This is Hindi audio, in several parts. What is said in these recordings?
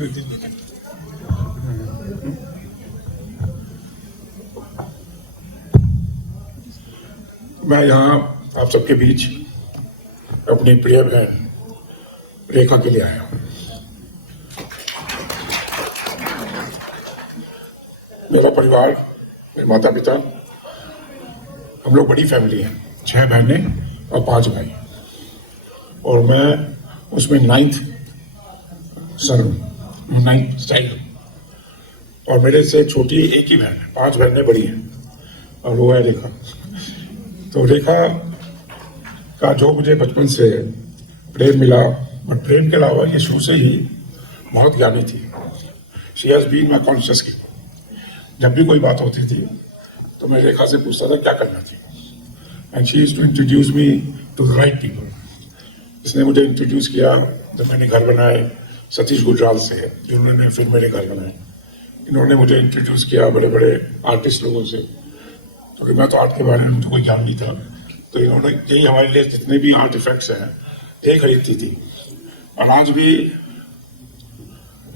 मैं यहाँ आप सबके बीच अपनी प्रिय बहन रेखा के लिए आया हूँ। मेरा परिवार, मेरे माता पिता, हम लोग बड़ी फैमिली है, 6 बहनें और 5 भाई, और मैं उसमें 9th सन हूँ, 9th चाइल्ड। और मेरे से छोटी एक ही बहन है, 5 बहनें बड़ी हैं, और वो है रेखा। तो रेखा का जो मुझे बचपन से प्रेम मिला, और प्रेम के अलावा ये शुरू से ही बहुत ज्ञानी थी। She has been my conscious की। जब भी कोई बात होती थी तो मैं रेखा से पूछता था क्या करना चाहिए, and she used to introduce me to the right people. इसने मुझे इंट्रोड्यूस किया जब मैंने घर बनाए सतीश गुजराल से, जिन्होंने फिर मेरे घर बनाए। इन्होंने मुझे इंट्रोड्यूस किया बड़े बड़े आर्टिस्ट लोगों से, क्योंकि मैं तो आर्ट के बारे में मुझे कोई ज्ञान नहीं था। तो इन्होंने यही हमारे लिए जितने भी आर्ट इफेक्ट्स हैं यही खरीदती थी। और आज भी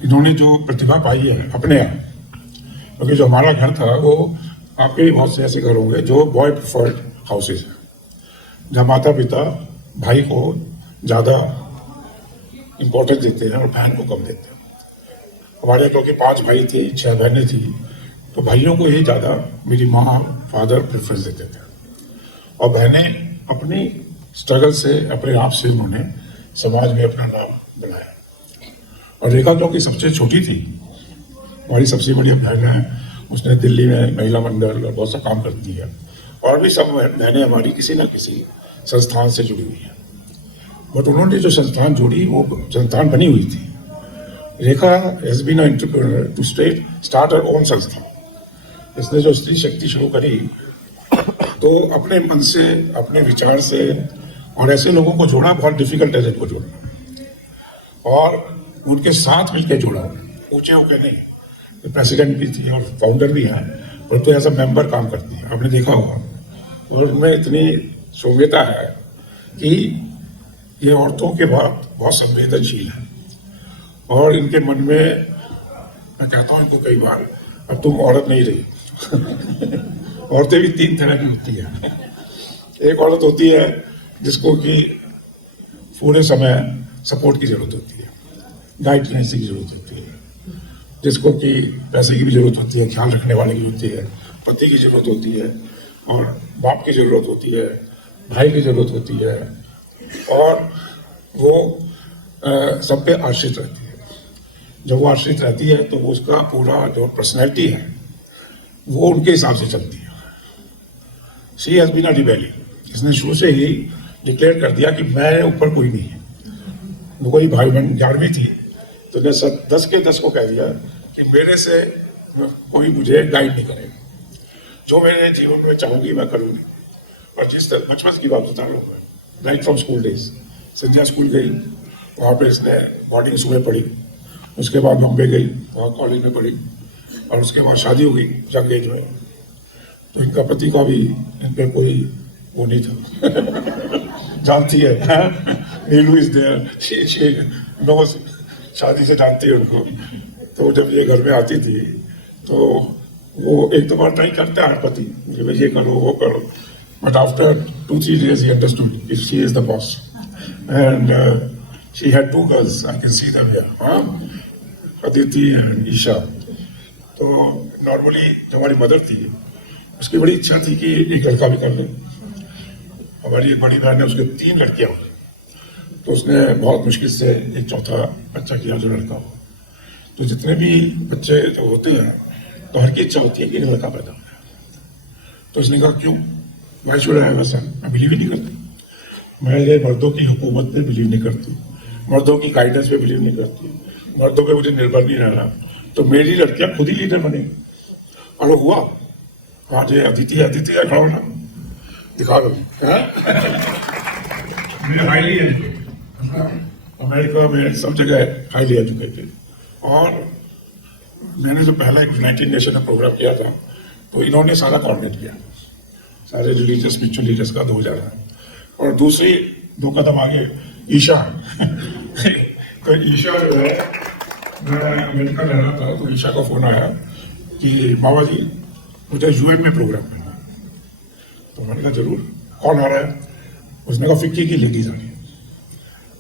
इन्होंने जो प्रतिभा पाई है अपने यहाँ, क्योंकि जो हमारा घर था वो आपके भी बहुत से ऐसे घर होंगे जो बॉय प्रिफर्ड हाउसेज हैं, जहाँ माता पिता भाई को ज़्यादा इम्पोर्टेंस देते हैं और बहन को कम देते हैं। हमारे क्योंकि 5 भाई थे, 6 बहनें थी, तो भाइयों को ही ज़्यादा मेरी माँ फादर प्रेफरेंस देते थे, और बहनें अपनी स्ट्रगल से, अपने आप से उन्होंने समाज में अपना नाम बनाया। और रेखा क्योंकि सबसे छोटी थी, हमारी सबसे बड़ी बहन है, उसने दिल्ली में महिला मंडल और बहुत सा काम करती है, और भी सब बहनें हमारी किसी न किसी संस्थान से जुड़ी हुई हैं। बट उन्होंने जो संस्थान जोड़ी वो संस्थान बनी हुई थी। Rekha has been an entrepreneur to start her own संस्थान। इसने जो स्त्री शक्ति शुरू करी तो अपने मन से, अपने विचार से, और ऐसे लोगों को जोड़ा, बहुत डिफिकल्ट है जिनको जोड़ना, और उनके साथ मिलकर जोड़ा, ऊंचे होकर नहीं। प्रेसिडेंट भी थी और फाउंडर भी हैं, और तो एज अ मेंबर काम करती है, आपने देखा होगा। और उनमें इतनी सौम्यता है कि ये औरतों के बाद बहुत संवेदनशील है, और इनके मन में, मैं कहता हूँ इनको कई बार, अब तुम औरत नहीं रही। औरतें भी 3 तरह की होती है। एक औरत होती है जिसको कि पूरे समय सपोर्ट की जरूरत होती है, गाइडेंस की जरूरत होती है, जिसको कि पैसे की भी जरूरत होती है, ख्याल रखने वाले की होती है, पति की जरूरत होती है, और बाप की जरूरत होती है, भाई की जरूरत होती है, और वो सब पे आश्रित रहती है। जब वो आश्रित रहती है तो उसका पूरा जो पर्सनैलिटी है वो उनके हिसाब से चलती है। She has been a rebellion. इसने शुरू से ही डिक्लेयर कर दिया कि मेरे ऊपर कोई नहीं है। वो कोई भाई बहन 11वीं थी तो ने 10 के 10 को कह दिया कि मेरे से कोई मुझे गाइड नहीं करेगा, जो मेरे जीवन में चाहूंगी मैं करूंगी। और जिस तरह बचपन की बात बता रहा हूँ, right from school days, Sandhya school गई, वहाँ पे इसने बोर्डिंग स्कूल में पढ़ी, उसके बाद बॉम्बे गई, वहाँ कॉलेज में पढ़ी, और उसके बाद शादी हो गई यंग एज में। तो इनका पति का भी इन पे कोई वो नहीं था। जानती है नीलू इज देयर, नो, शादी से जानती है उनको। तो जब ये घर में आती थी तो वो एक दो बार ट्राई करता है पति, भाई ये करो वो करो, but after 2-3 days he understood if she is the boss. And she had 2 girls, I can see them here, Aditi and Isha. तो नॉर्मली जो हमारी मदर थी उसकी बड़ी इच्छा थी कि एक लड़का भी कर ले। हमारी एक बड़ी बहन है, उसके 3 लड़कियां हो, तो उसने बहुत मुश्किल से एक चौथा बच्चा किया जो लड़का हो। तो जितने भी बच्चे जो होते हैं तो हर की इच्छा होती है कि एक लड़का पैदा हो। तो उसने कहा क्यों, why should I have a son, मैं बिलीव ही नहीं करती। मैं ये मर्दों की हुकूमत पे बिलीव नहीं करती, मर्दों की गाइडेंस पे बिलीव नहीं करती, मर्दों पे मुझे निर्भर नहीं रहना। तो मेरी लड़कियां खुद ही लीडर बनेगी। और वो हुआ। आज ये अदिति है, खड़ा होना दिखा दो। हाईली अमेरिका में सब जगह हाईली एजुकेटेड। और मैंने जो पहला एक यूनाइटेड नेशन में प्रोग्राम किया था तो इन्होंने सारा कोऑर्डिनेट किया, सारे रिलीजियस स्पिरिचुअल लीडर्स का 2000 में। और दूसरी 2 कदम आगे ईशा। तो ईशा जो है मैं अमेरिका रह रहा था तो ईशा का फोन आया कि बाबा जी मुझे यूएन में प्रोग्राम करना है। तो मैंने कहा जरूर, कौन आ रहा है? उसने कहा फिक्की की लेडीज आ रही है।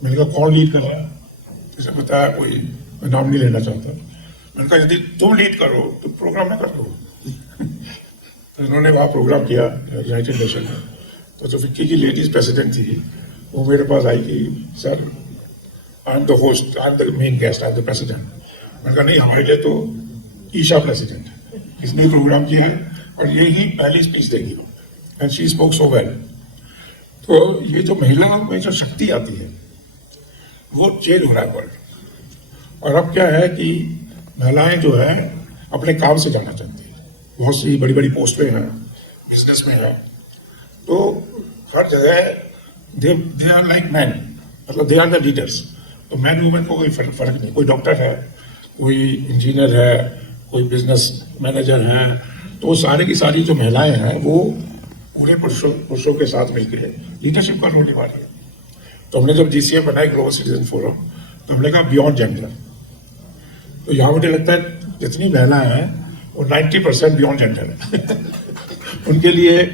मैंने कहा कौन लीड कर रहा है? जैसे बताया कोई, मैं नाम नहीं लेना चाहता। मैंने कहा यदि तुम लीड करो तो प्रोग्राम मैं कर दो। तो इन्होंने वहाँ प्रोग्राम किया यूनाइटेड नेशन में। तो जो फिक्की की लेडीज प्रेसिडेंट थी वो मेरे पास आई कि sir I am the host, I am the main guest, I am the president. मैंने कहा नहीं, हमारे लिए तो ईशा प्रेसिडेंट है, इसने प्रोग्राम किया है और ये ही पहली स्पीच देगी and she spoke so well. तो ये जो महिलाओं में जो शक्ति आती है वो चेंज हो रहा है वर्ल्ड। और अब क्या है कि महिलाएं जो है अपने काम से जाना चाहती है, बहुत सी बड़ी बड़ी पोस्ट पे हैं, बिजनेस में है, तो हर जगह दे आर लाइक मैन, मतलब दे आर द लीडर्स। तो मैन वुमेन को कोई फर्क नहीं, कोई डॉक्टर है, कोई इंजीनियर है, कोई बिजनेस मैनेजर है, तो सारी की सारी जो महिलाएं हैं वो पूरे पुरुषों के साथ मिलकर लीडरशिप का रोल निभा रही है। तो हमने जब GCF बनाई ग्लोबल सिटीजन फोरम, तो हमने कहा बियॉन्ड जेंडर। तो यहाँ मुझे लगता है जितनी महिलाएं हैं वो 90% बियॉन्ड जेंडर है। उनके लिए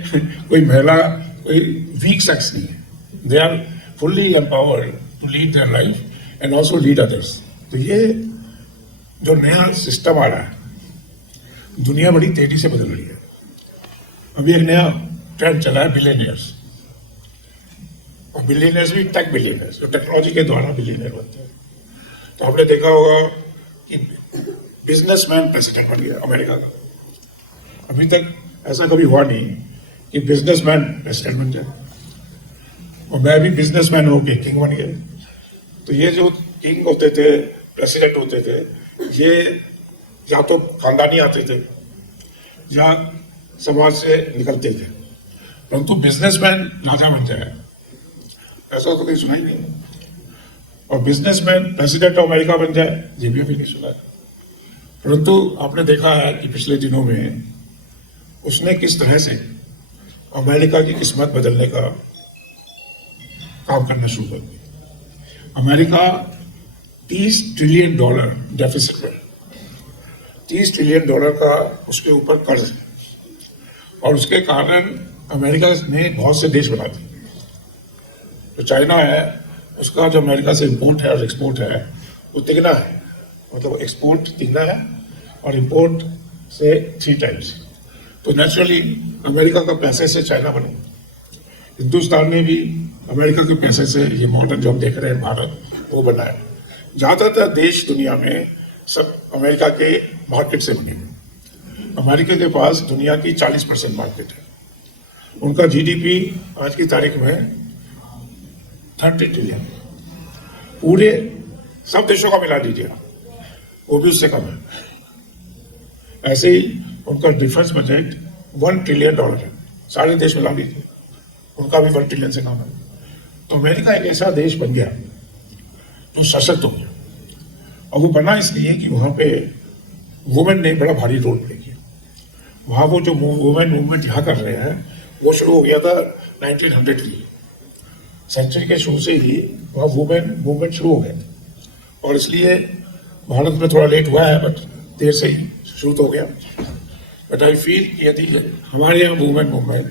कोई महिला कोई वीक सेक्स नहीं है, they are fully empowered to lead their life and also lead others. तो ये जो नया सिस्टम आ रहा है, दुनिया बड़ी तेजी से बदल रही है। अभी एक नया ट्रेंड चला है बिलियनियर्स, और बिलियनियर्स भी टेक बिलियनियर्स, जो टेक्नोलॉजी के द्वारा बिलियनियर बनते हैं। तो आपने देखा होगा कि बिजनेसमैन प्रेसिडेंट बन गया अमेरिका का। अभी तक ऐसा कभी हुआ नहीं कि बिजनेसमैन प्रेसिडेंट बन जाए, और मैं भी बिजनेसमैन होके किंग बन गया। तो ये जो किंग होते थे, प्रेसिडेंट होते थे, ये या तो खानदानी आते थे या समाज से निकलते थे, परंतु बिजनेसमैन राजा बन जाए ऐसा तो कहीं सुना ही नहीं। और बिजनेसमैन प्रेसिडेंट ऑफ अमेरिका बन जाए ये भी अभी नहीं सुना है। परंतु आपने देखा है कि पिछले दिनों में उसने किस तरह से अमेरिका की किस्मत बदलने का काम करना शुरू कर दिया। अमेरिका $30 ट्रिलियन डेफिसिट में, $30 ट्रिलियन का उसके ऊपर कर्ज है, और उसके कारण अमेरिका ने बहुत से देश बना दिए। तो चाइना है, उसका जो अमेरिका से इंपोर्ट है और एक्सपोर्ट है वो तिगना है, मतलब एक्सपोर्ट तिगना है और इंपोर्ट से 3 टाइम्स। तो नेचुरली अमेरिका का पैसे से चाइना बने। हिंदुस्तान ने भी अमेरिका के पैसे से ये मॉडर्न जो हम देख रहे हैं भारत, वो बना है। ज्यादातर देश दुनिया में सब अमेरिका के मार्केट से बने हैं। अमेरिका के पास दुनिया की 40% मार्केट है। उनका GDP आज की तारीख में 30 ट्रिलियन, पूरे सब देशों का मिला दीजिए वो भी उससे कम है। ऐसे ही उनका डिफेंस बजट $1 ट्रिलियन है, सारे देश मिला दीजिए उनका भी 1 ट्रिलियन से कम है। तो अमेरिका एक ऐसा देश बन गया जो सशक्त हो गया, और वो बना इसलिए कि वहां पे वुमेन ने बड़ा भारी रोल प्ले किया। वहां वो जो वुमेन मूवमेंट यहाँ कर रहे हैं वो शुरू हो गया था 1900 की सेंचुरी के शुरू से ही वहाँ वुमेन मूवमेंट शुरू हो गया, और इसलिए भारत में थोड़ा लेट हुआ है, बट देर से ही शुरू तो हो गया। बट आई फील कि यदि हमारे यहाँ वुमेन मूवमेंट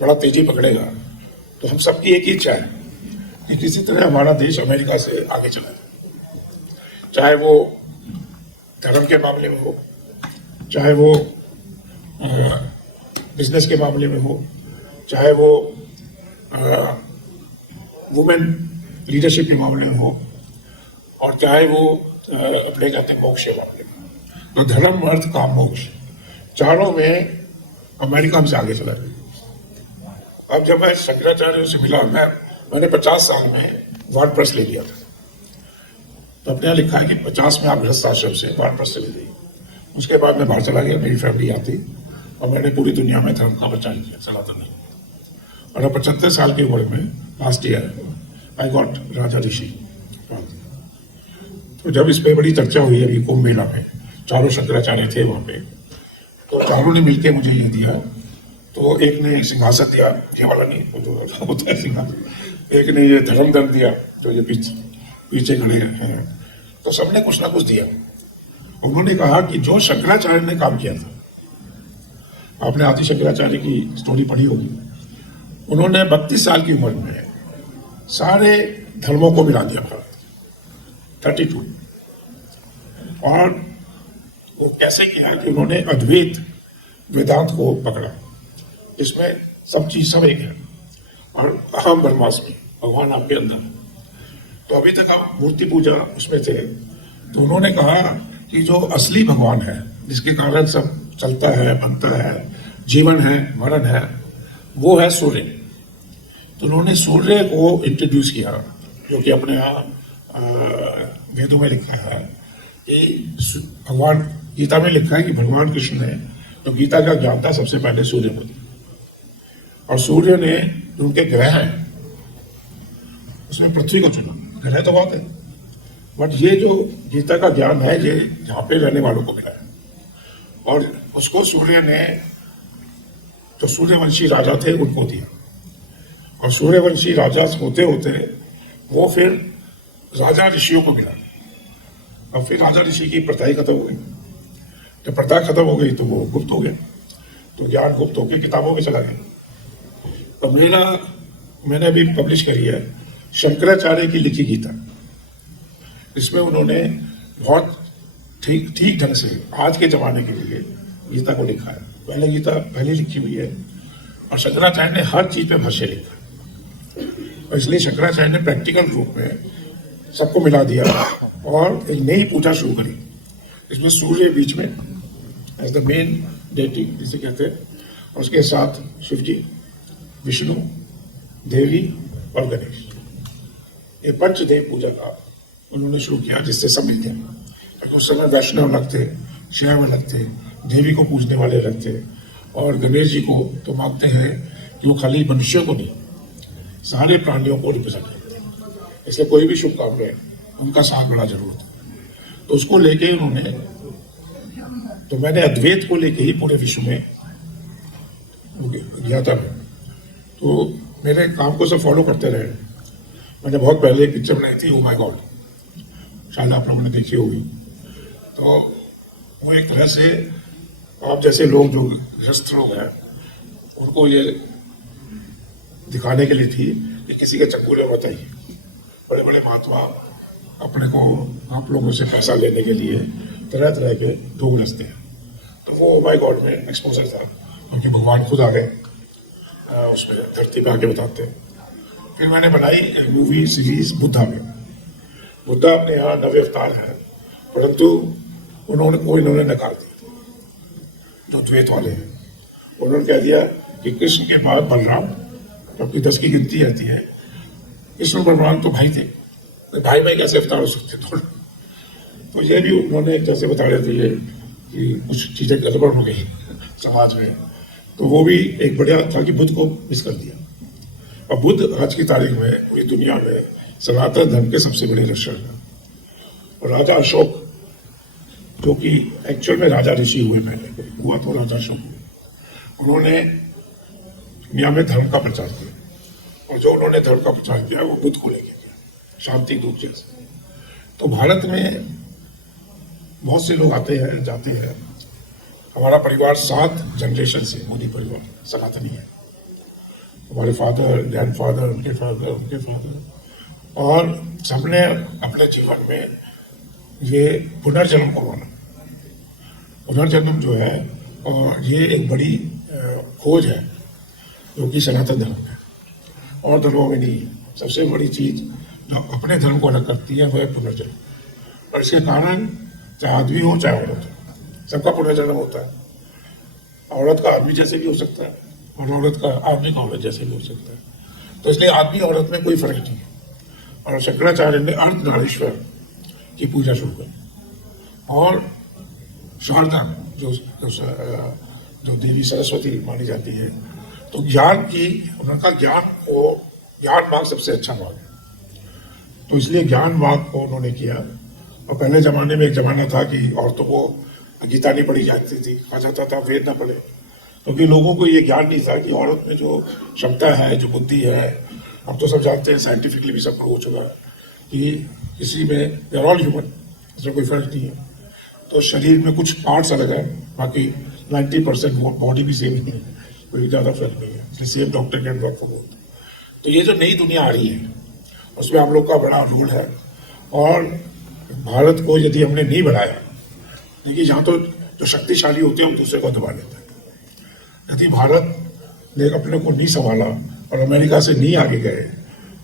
बड़ा तेजी पकड़ेगा तो हम सबकी एक ही इच्छा है कि किसी तरह हमारा देश अमेरिका से आगे चला जाए, चाहे वो धर्म के मामले में हो, चाहे वो बिजनेस के मामले में हो, चाहे वो वुमेन लीडरशिप के मामले में हो, और चाहे वो अपने कहते हैं मोक्ष के मामले में। तो धर्म, अर्थ, काम, मोक्ष चारों में अमेरिका हमसे आगे चला गया। अब जब मैं शंकराचार्य से मिला, मैंने 50 साल में वानप्रस्थ ले लिया था। तो अपने यहाँ लिखा है कि 50 में आप गृहस्थ आश्रम से वानप्रस्थ ले ली। उसके बाद मैं बाहर चला गया, मेरी फैमिली आती, और मैंने पूरी दुनिया में धर्म का प्रचार किया, सनातन नहीं। और 75 साल की उम्र में लास्ट ईयर आई गॉट राजा ऋषि। तो जब इस पर बड़ी चर्चा हुई अभी कुंभ मेला में, चारों शंकराचार्य थे वहाँ पे, तो चारों ने मिलकर मुझे ये दिया। तो एक ने सिंहासन दिया, ये वाला नहीं, वो जो होता है सिंहासन, एक ने ये धर्म दिया जो ये पीछे खड़े हैं, तो सबने कुछ ना कुछ दिया। उन्होंने कहा कि जो शंकराचार्य ने काम किया था, आपने आदि शंकराचार्य की स्टोरी पढ़ी होगी, उन्होंने 32 साल की उम्र में सारे धर्मों को मिला दिया भारत, 32। और वो कैसे किया कि उन्होंने अद्वैत वेदांत को पकड़ा, इसमें सब चीज सब एक है और अहम ब्रह्मास्मि, भगवान आपके अंदर। तो अभी तक हम मूर्ति पूजा उसमें थे, तो उन्होंने कहा कि जो असली भगवान है, जिसके कारण सब चलता है, बनता है, जीवन है, मरण है, वो है सूर्य। तो उन्होंने सूर्य को इंट्रोड्यूस किया, जो कि अपने यहाँ वेदों में लिखा है कि भगवान, गीता में लिखा है कि भगवान कृष्ण ने तो गीता का ज्ञान था सबसे पहले सूर्य को दिया। और सूर्य ने जो उनके ग्रह हैं उसमें पृथ्वी को चुना। ग्रह तो बहुत है, बट ये जो गीता का ज्ञान है ये यहाँ पे रहने वालों को मिला है। और उसको सूर्य ने, जो सूर्यवंशी राजा थे, उनको दिया। और सूर्यवंशी राजा होते होते वो फिर राजा ऋषियों को मिला। और फिर राजा ऋषि की प्रथा ही खत्म हो गई। जब प्रथा खत्म हो गई तो वो गुप्त हो गया, तो ज्ञान गुप्त होकर किताबों में चला गया। तो मैंने अभी पब्लिश करी है शंकराचार्य की लिखी गीता। इसमें उन्होंने बहुत ठीक ढंग से आज के जमाने के लिए गीता को लिखा है। पहले गीता पहले लिखी हुई है और शंकराचार्य ने हर चीज पे भाष्य लिखा, और इसलिए शंकराचार्य ने प्रैक्टिकल रूप में सबको मिला दिया और एक नई पूजा शुरू करी। इसमें सूर्य बीच में एज द मेन डेटी जिसे कहते हैं, और उसके साथ शिव जी, विष्णु, देवी और गणेश, ये पंचदेव पूजा का उन्होंने शुरू किया, जिससे सब मिल गया। क्योंकि उस समय वैष्णव अलग थे, शैव अलग थे, देवी को पूजने वाले अलग थे, और गणेश जी को तो मानते हैं कि वो खाली मनुष्यों को नहीं, सारे प्राणियों को रिप्रेजेंट करते हैं। इसलिए कोई भी शुभ काम रहे उनका साथ बड़ा जरूर था। तो उसको लेके उन्होंने, तो मैंने अद्वैत को लेके ही पूरे विश्व में गया था। तो मेरे काम को सब फॉलो करते रहे। मैंने बहुत पहले एक पिक्चर बनाई थी, ओ माय गॉड, शायद आप लोगों ने देखी होगी। तो वो एक तरह से आप जैसे लोग जो गृहस्थ लोग हैं उनको ये दिखाने के लिए थी कि किसी के चक्कूले मत आइए। बड़े बड़े महात्मा अपने को आप लोगों से पैसा लेने के लिए तरह तरह के ढोंग रचते हैं। तो वो ओ माय गॉड में एक्सपोजर था, क्योंकि भगवान खुद आ गए उसमें, धरती पे आके बताते हैं। फिर मैंने बनाई मूवी सीरीज बुद्धा में। बुद्धा अपने यहाँ नवे अवतार है, परंतु इन्होंने नकार दिया, जो द्वैत वाले हैं। उन्होंने कह दिया कि कृष्ण के बाद बलराम, क्योंकि 10 की गिनती आती है, कृष्ण बलराम तो भाई थे, तो भाई भाई कैसे अवतार हो सकते। तो ये भी उन्होंने जैसे बता रहे थे कि कुछ चीजें गड़बड़ हो गई समाज में, तो वो भी एक बढ़िया था कि बुद्ध को मिस कर दिया। और बुद्ध आज की तारीख में पूरी दुनिया में सनातन धर्म के सबसे बड़े रक्षक हैं। और राजा अशोक, जो कि एक्चुअल में राजा ऋषि हुए, पहले हुआ तो राजा अशोक हुए, उन्होंने दुनिया में धर्म का प्रचार किया। और जो उन्होंने धर्म का प्रचार किया वो बुद्ध को लेके किया, शांति दूत जैसे। तो भारत में बहुत से लोग आते हैं जाते हैं। हमारा परिवार 7 जनरेशन से मोदी परिवार सनातनी है। हमारे फादर, ग्रैंडफादर, उनके फादर, और सबने अपने जीवन में ये पुनर्जन्म को माना। पुनर्जन्म जो है, और ये एक बड़ी खोज है जो कि सनातन धर्म है, और धर्मों में नहीं है। सबसे बड़ी चीज जो अपने धर्म को अलग करती है वो है पुनर्जन्म। और इसके कारण चाहे आदमी हो चाहे औरत हो, सबका पुनर्जन्म होता है। औरत का आदमी जैसे भी हो सकता है, और औरत का आदमी का औरत जैसे भी हो सकता है। तो इसलिए आदमी औरत में कोई फर्क नहीं है। और शंकराचार्य ने अर्धनारीश्वर की पूजा शुरू की। और शारदा जो देवी सरस्वती मानी जाती है, तो ज्ञान की, उनका ज्ञान मार्ग सबसे अच्छा मार्ग है। तो इसलिए ज्ञान मार्ग को उन्होंने किया। और पहले जमाने में एक जमाना था कि औरतों को गीता नहीं पढ़ी जाती थी, कहा जाता था वेद ना पढ़े, क्योंकि लोगों को ये ज्ञान नहीं था कि औरत में जो क्षमता है, जो बुद्धि है, हम तो सब जानते हैं, साइंटिफिकली भी सब हो चुका है कि किसी में, वी आर ऑल ह्यूमन, इसमें कोई फर्क नहीं है। तो शरीर में कुछ पार्ट्स अलग है, बाकी 90% बॉडी भी सेम है, कोई ज्यादा फर्क नहीं है, इसलिए same doctor can work for both. तो ये जो नई दुनिया आ रही है उसमें हम लोग का बड़ा रोल है, और भारत को यदि हमने नहीं बढ़ाया, देखिए यहाँ तो जो शक्तिशाली होते हैं हम दूसरे को दबा लेते हैं। यदि भारत ने अपने को नहीं संभाला और अमेरिका से नहीं आगे गए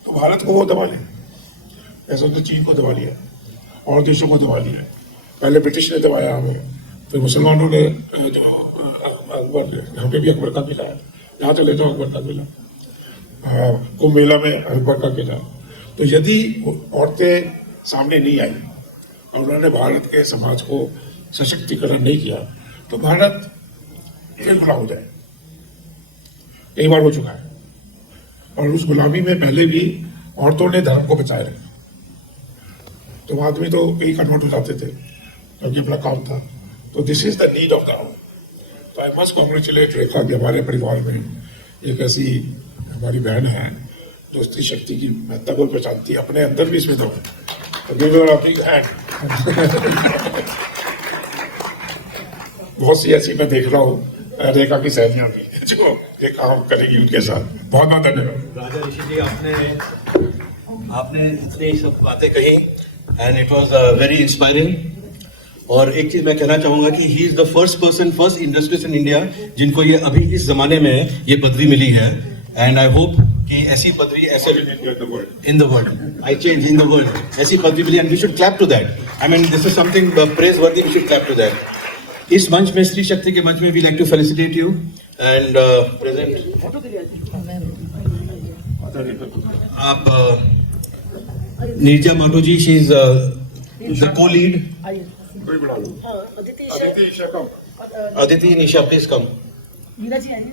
तो भारत को वो दबा ले, ऐसा तो चीन को दबा लिया और देशों को दबा लिया। पहले ब्रिटिश ने दबाया हमें, फिर मुसलमानों ने, जो अकबर, यहाँ पे भी अकबर का किला है, यहाँ तो ले जाओ अकबर का किला, कुंभ मेला में अकबर का किला। तो यदि औरतें सामने नहीं आई और उन्होंने भारत के समाज को सशक्तिकरण नहीं किया तो भारत फिर गुलाम हो जाए, कई बार हो चुका है। और उस गुलामी में पहले भी औरतों ने धर्म को बचाए रखा, तो आदमी तो कई कन्वर्ट हो जाते थे क्योंकि अपना काम था। तो this is the need of the hour. तो आई मस्ट कॉन्ग्रेचुलेट रेखा कि हमारे परिवार में एक ऐसी हमारी बहन है जो स्त्री शक्ति की महत्ता को पहचानती है, अपने अंदर भी इसमें दो। तो give your a big hand. बहुत सी ऐसी मैं देख रहा हूँ रेखा की सहेलियां भी जो ये काम करेगी उनके साथ। बहुत बहुत धन्यवाद। राजा ऋषि जी, आपने इतनी सब बातें कही and it was very inspiring. और एक चीज मैं कहना चाहूंगा कि he is the first industrialist in India जिनको ये अभी इस जमाने में ये पदवी मिली है। एंड आई होप कि ऐसी पदवी ऐसे in the world, I change in the world, ऐसी पदवी मिली and we should clap to that. I mean this is something praiseworthy, we should clap to that. इस मंच में, स्त्री शक्ति के मंच में, we like to felicitate you and present आप Neerja Mato ji, she is the co lead. कोई बुला लो। अदिति अदिति शेखम। Aditi Nisha, please come. मीरा जी आइए।